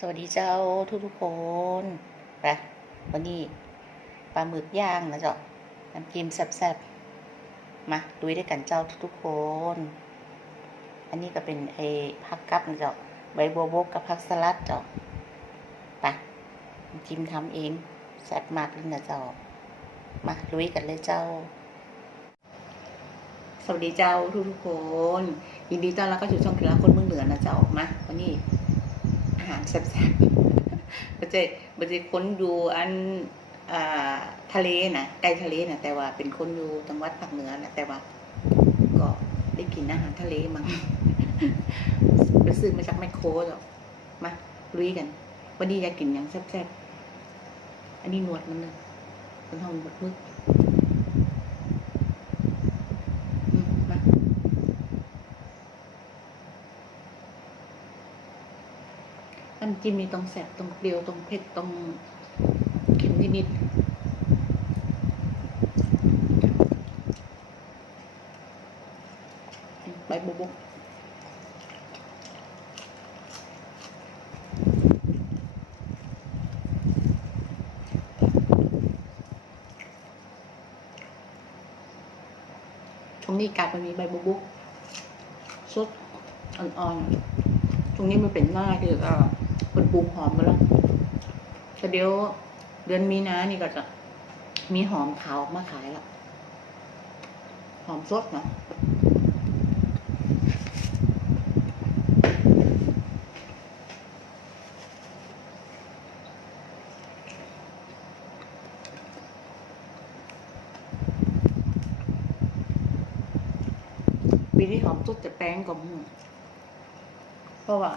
สวัสดีเจ้าทุกทุกคนไปวันนี้ปลาหมึกย่างนะเจ้าน้ำจิ้มแซ่บๆมาดูด้วยกันเจ้าทุกๆคน อันนี้ก็เป็นไอ้ผักกับนะเจ้าใบบัวบกกับผักสลัดเจ้าไปน้ำจิ้มทำเองแซ่บมากเลยนะเจ้ามาลุยกันเลยเจ้า สวัสดีเจ้าทุกทุกคน ยินดีต้อนรับเข้าสู่ช่องกีฬาคนเมืองเหนือนะเจ้ามาวันนี้ หารแซ่บๆมันจะมันจะค้นอยู่อันอทะเลนะใกล้ทะเลนะแต่ว่าเป็นคนอยู่จังหวัดภาคเหนือนะแต่ว่า ก็ได้กินอาหารทะเลมั้งไปซื้อมาจากแมคโครหรอกมาลุยกัน วันนี้อยากกินอย่างแซ่บๆอันนี้หนวดมันเลยเป็นห้องหนวดมึกอืมมา นจิ้มนี่ต้องแสบต้องเปรี้ยวต้องเผ็ดต้องเค็มนิดๆใบบุบตรงนี้กาดมันมีใบบุบุกสดอ่อนๆ ตรงนี้มันเป็นหน้าคือก็ ป็นปรุงหอมมาแล้วแต่เดี๋ยวเดือนมีนานี่ก็จะมีหอมขาวมาขายละหอมสดนะปีนี้หอมสดจะแป้งกว่าหมูเพราะว่า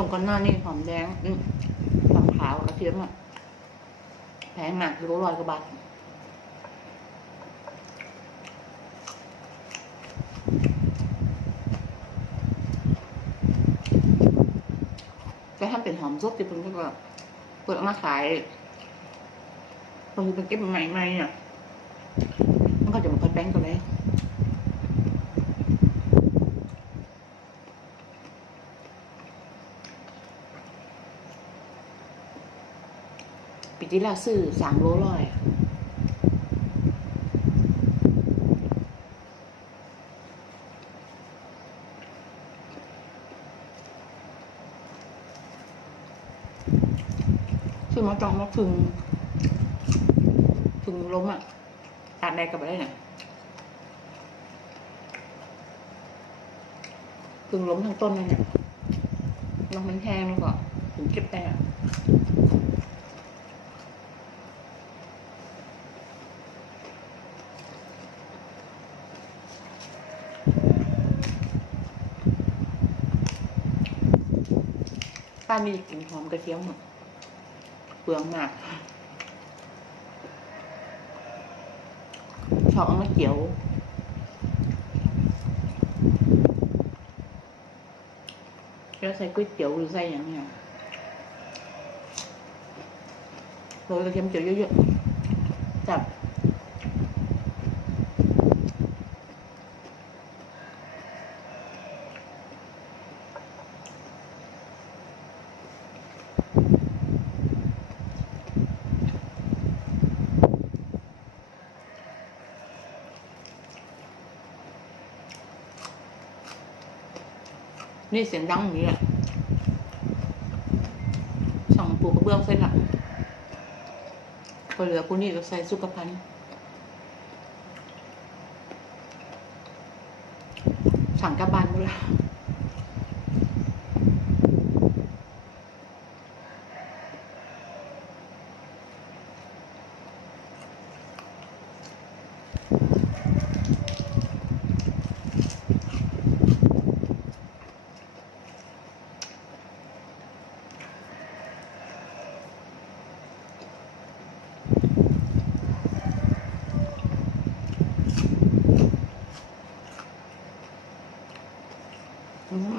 ส่งกันหน้านี่หอมแดงหอมขาวกระเทียมอะแพงมากรู้ร้อยกว่าบาทแต่ถ้าเป็นหอมสดที่เพิ่นก็เปิดเอามาขายบางทีเป็นเก็บใหม่ๆเนี่ยมันก็จะไมันค่อยแป้งตัวเลย ปีที่แล้วซื้อสามโลร้อยซื้อมาจองมาถึงถึงล้มอะตากแดดกับไปได้เนี่ยถึงล้มทั้งต้นเลยเนี่ยลองมันแห้งแล้วก็ถึงเก็บได้อะ ป้ามีกลิ่นหอมกระเทียมหมดเปลืองมากชอบเอามาเจียวแล้วใส่ก๋วยเตี๋ยวหรือใส่อย่างเนี้ยโรยกระเทียมเจียวเยอะๆจับ นี่เสียงดังอย่างนี้แหละสั่งปูกระเบื้องเส้นหลังก็เหลือกูนี่เราใส่สุกพันธ์สั่งกลับบ้านหมดละอืม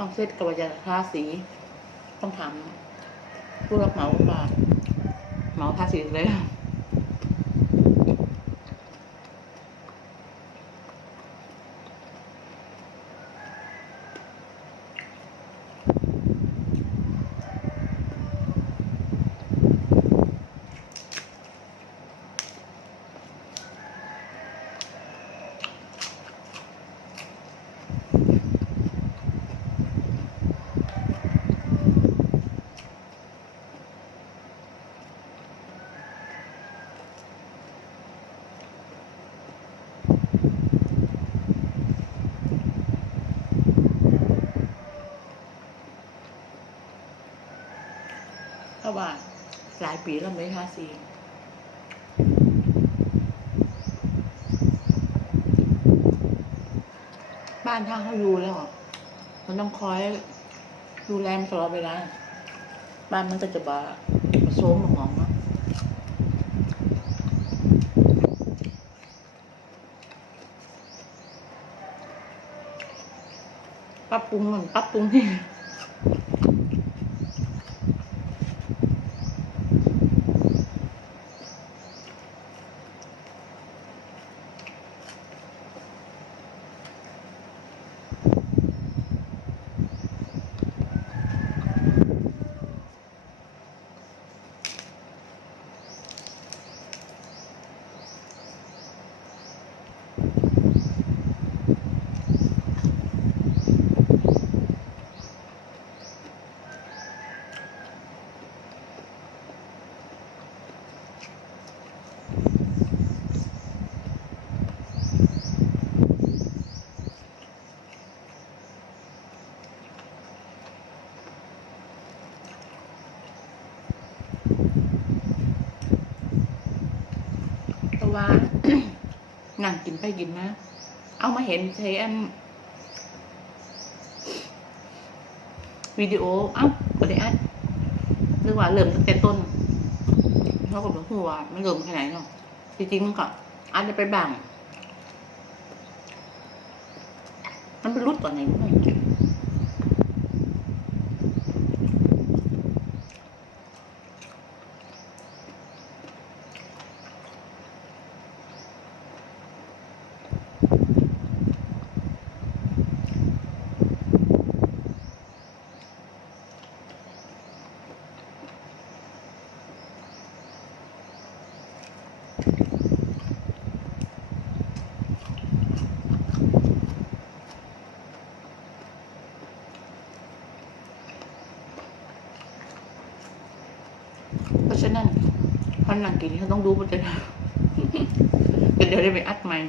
้องเซตกับยาทาสี ต้องถามผู้รับเหมาว่าเหมาทาสีเลย น ว่า หลายปีแล้วไหม่ได้ทาสีบ้านถ้าเขาอยู่แล้วอมันต้องคอยดูแลมันตลอดเวลาบ้านมันก็จะบาผสมหมองนะปรับปรุงมันปรับปรุงนี่ เพราะว่า นั่งกินไปกินมาเอามาเห็นใช้อันวิดีโอ เอ้าก็ได้อัดหรือว่าเริ่มตั้งแต่ต้นเขาก็บอกว่ามันเริ่มแค่ไหนเนาะจริงๆมันก็อัดได้ไปบ้างมันเป็นรุดตอนไหน เพราะฉะนั้นพอหลังกินเขาต้องดูมันจะเดี๋ยวได้ไปอัดใหม่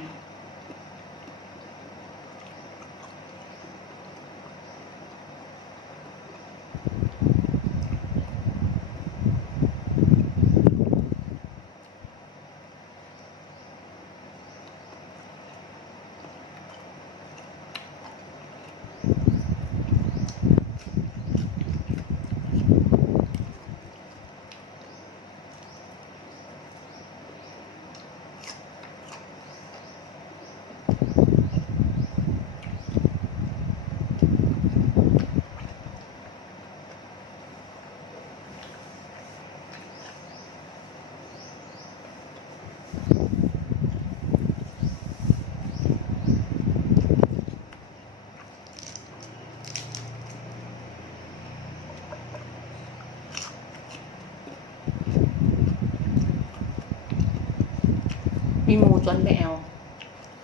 มีหมูจนไปแอว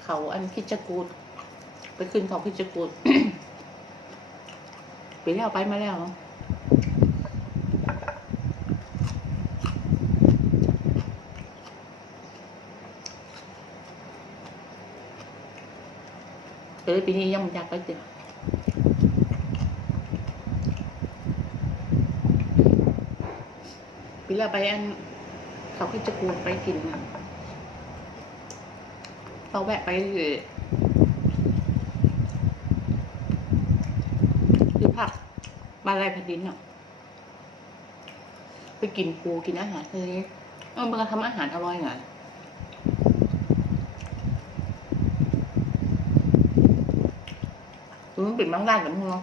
เขาอันคิจกูดไปขึ้นเขาคิจกูดไปแล้วไปมาแล้วเออปีนี้ยังม่อยากไปเจอปีแล้วไปอันเขาคิดจะกูดไปกิน เราแวะไปคือคือผักมาลายแผ่นดินเนาะไปกินปูกินอาหารเลยเออมันก็ทำอาหารอร่อยไงมันเป็นบางร้านกับมึงเนาะ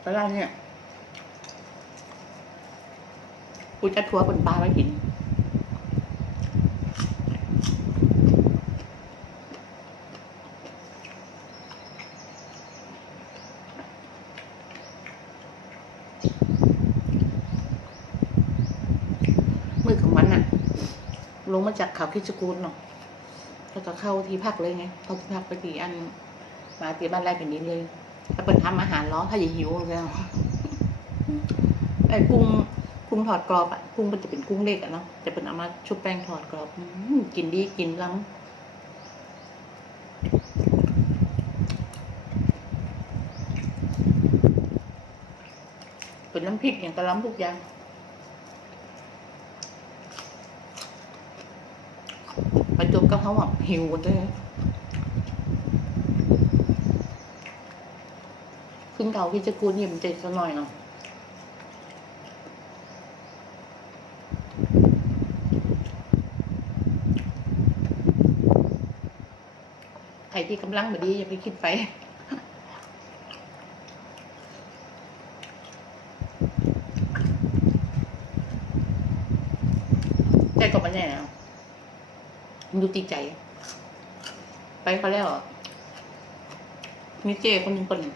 แต่ร้านเนี่ยกูจะทัวร์บนปลาไว้กิน มือของมันอะ ลงมาจากเขาคิดจกูลเนาะแล้วก็เข้าที่พักเลยไงเข้าที่พักไปที่อัน มาที่บ้านไร่แผ่นดินเลยถ้าเป็นทำอาหารร้อนถ้าอย่าหิวแล้วไอ้กุ้งกุ้งถอดกรอบอะกุ้งมันจะเป็นกุ้งเล็กอะเนาะจะเป็นเอามาชุบแป้งถอดกรอบอกินดีกินล้ำเป็นน้ำพริกอย่างกระล้ำทุกอย่าง เขาหิวกันเลยขึ้นเขาพิจกูลเนี่ยมันจะสักหน่อยเนาะใครที่กำลังแบบนี้อย่าไปคิดไป ใจก็ไม่แน่นะ ดูตีใจ ไปเขาแล้วอะมีเจคนหนึ่งคนหนึ่ง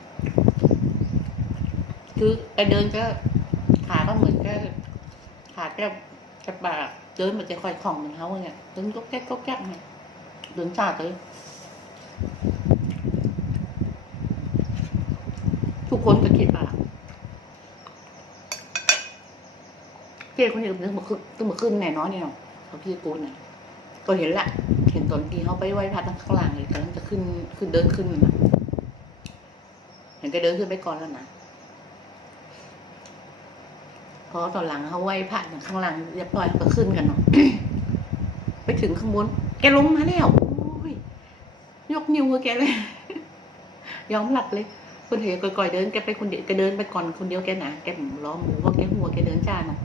คือไปเดินก็ขาก็เหมือนแค่ขาแค่กระบาเดินมันจะคอยของเหมือนเขาเนี่ยเดินก็แก๊กก็แก๊กเนี่ยเดินชาเลยทุกคนก็คิดว่าเจ้คนนี้ต้องมาขึ้นต้องมาขึ้นแน่นอนเนี่ยเขาพี่กูเนี่ย ก็เห็นแหละ เห็นตอนที่เขาไปไหว้พระทั้งข้างล่างเลยกำลังจะขึ้นขึ้นเดินขึ้นนะเห็นแกเดินขึ้นไปก่อนแล้วนะพอตอนหลังเขาไหว้พระอย่างข้างล่างเรียบร้อยก็ขึ้นกันเนาะไปถึงข้างบนแกลงมาแล้วยยกนิ้วให้แกเลย ยอมหลับเลยคนเห็นก่อยๆเดินแกไปคนเดียวแกเดินไปก่อนคนเดียวแกหนาแกล้อหมูเพราแกหัวแกเดินจ้าเนาะ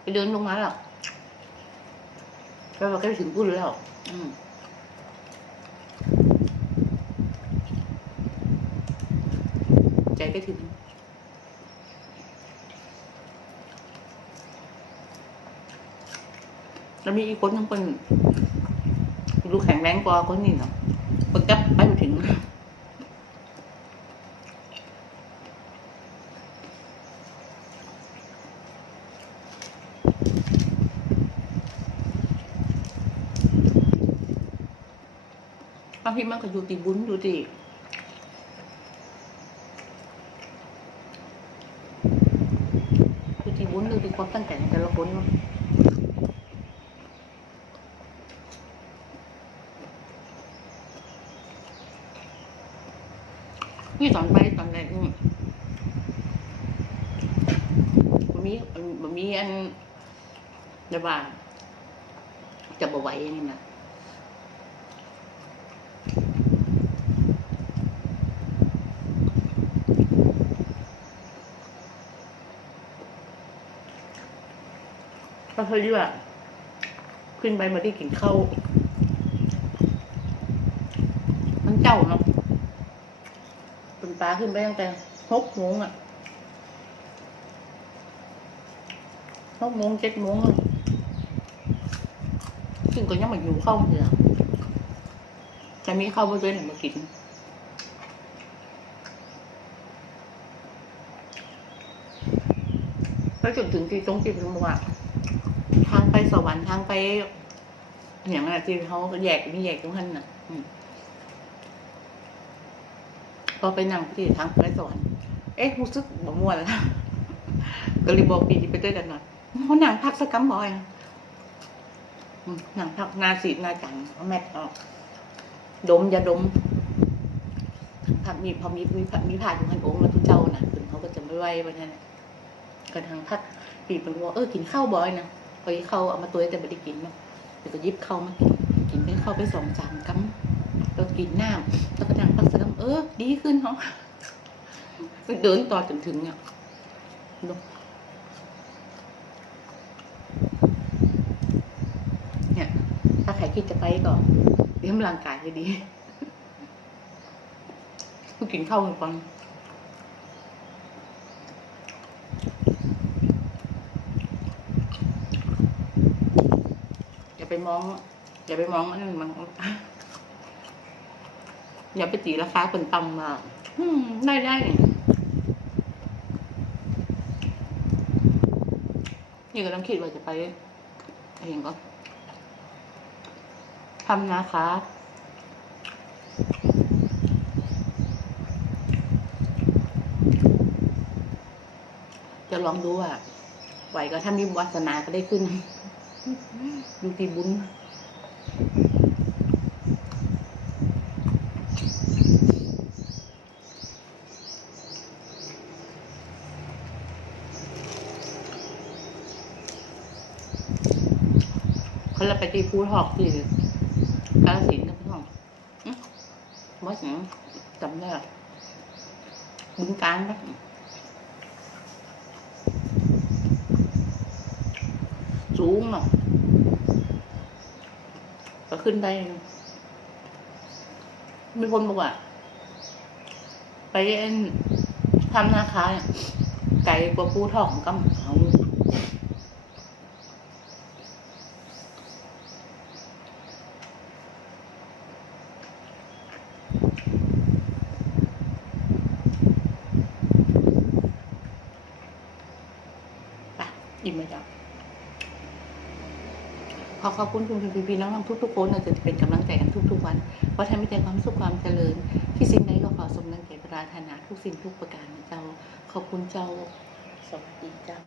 ไป เดินลงมาแล้วแล้วเราก็ไปถึงพุ่นแล้ว อืมใจก็ถึงแล้วมีอีกคนนึงเป็นดูแข็งแรงกว่าคนนี้เนาะคนจับไปไม่ถึงางทีมันก็อยู่ตีบุญอยู่ตีอยู่ตีบุญอยู่ตีความตั้งใจของแต่ละคนเนาะนี่ตอนไปตอนแรกอืมมันมีมันมีอันเดี๋ยวว่าจะบ่ไหวนี่นะ ก็เขาเรียกว่าขึ้นไปมาได้กินข้าวมันเจ้าเนาะเป็นปลาขึ้นไปตั้งแต่หกโมงอะหกโมงเจ็ดโมงอะซึ่งก็ยังมาอยู่เข้าเหนือจะมีข้าวบริเวณไหนมากินแล้วจนถึงที่ตรงที่ผมบอกว่า ทางไปสวรรค์ทางไป อย่างนั้นอะที่เขาแยกมีแยกตรงนั้นน่ะพอไปนั่งที่ทางไปสวรรค์เอ๊ะรู้สึกบ่ม่วนแล้วก็เลยบอกปีที่ไปด้วยกันหน่อยเขาหนังพักสักกัมบอยหนังพักนาสีนาจังเอาแมทออกดมยาดมพักมีพอมีมีมีผ่านของพันองค์มาทุกเจ้านะถึงเขาก็จะไม่ไหววันนั้นกระทั่งพักปีเป็นว่าเออกินข้าวบ่อยนะ พอเขาเอามาตัวแต่ไม่ได้กินเนาะเดี๋ยวก็ยิบเข้ามากินกินเป็นเข้าไปสองจานกัมแล้วกินน้ำแล้วก็นั่งพักสักกัมเออ ดีขึ้นเนาะเดินต่อจนถึงเนี่ยเนี่ย ถ้าใครคิดจะไปก็เตรียมร่างกายให้ดีกินข้าวก่อน อย่า ไปมอง อย่าไปมองอันนั้นมันอย่าไปตีราคาเป็นต่ำมากอืมได้ได้นี่ก็ต้องคิดว่าจะไปเองก็ทำนะคะจะลองดูว่าไหวก็ถ้ามีวาสนาก็ได้ขึ้น ดูที่บุญไปที่ภูทอกที่กาฬสินนะพี่น้องอื้อว่าอย่างจำได้บึงการปะ สูงเนาะก็ขึ้นได้ มีคนบอกว่า ไปเอ็นทำนาคาไกลกว่าผู้ทอกของกำเขาไปอิ่มไหมจ๊ะข อขอบคุณคุณพี่พี่น้องๆทุกๆคนเราจะเป็นกำลังใจกันทุกๆวัน เพราะท่านไม่แต่ความสุขความเจริญ ที่สิ่งใดก็ขอสมดังใจปรารถนาทุกสิ่งทุกประการเจ้า ขอบคุณเจ้าสวัสดีเจ้า